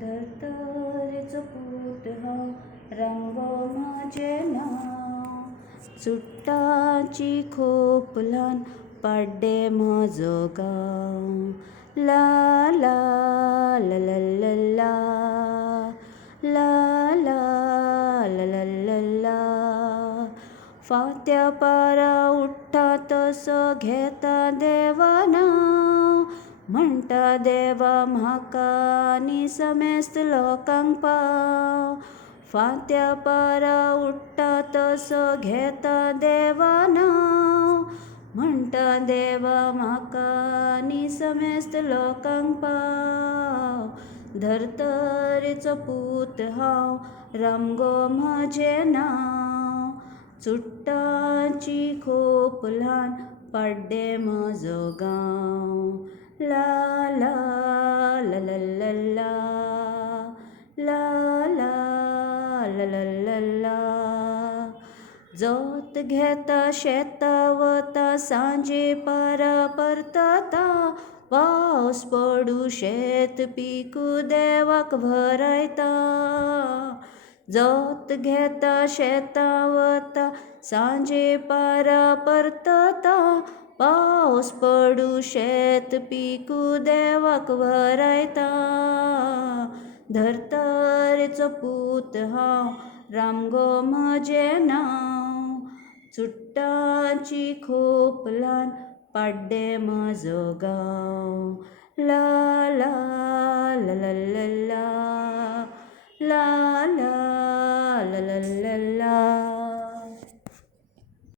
धर्तरेचो पूत हांव रंगो म्हाजें नांव. चुट्टांची खोप ल्हान पाड्डे म्हजो गांव. ला ला ला ला ला ला ला ला ला ला ला ला. फांत्या पारा उठ्ठा तसो घेता देवा नांव. म्हणटा देवा म्हाका आनी समेस्त लोकांक पाव. फांत्या पारा उठ्ठा तसो घेता देवा नांव. म्हणटा देवा म्हाका आनी समेस्त लोकांक पाव. धर्तरेचो पूत हांव रंगो म्हाजें नांव. चुट्टांची खोप ल्हान पाड्डे म्हजो गांव. ला ला ला ला ला ला ला ला ला ला ला ला. जोत घेता शेतां वता सांजे पारा परतता. पावस पडूं शेत पिकू देवाक भरयता. जोत घेता शेतां वता सांजे पारा परतता. पावस पडूं शेत पिकू देवाक भरयता. धर्तरेचो पूत हांव रामगो म्हजें नांव. चुट्टांची खोप ल्हान पाड्डे म्हजो गांव. ला ला ला ला ला ला ला ला ला ला ला ला.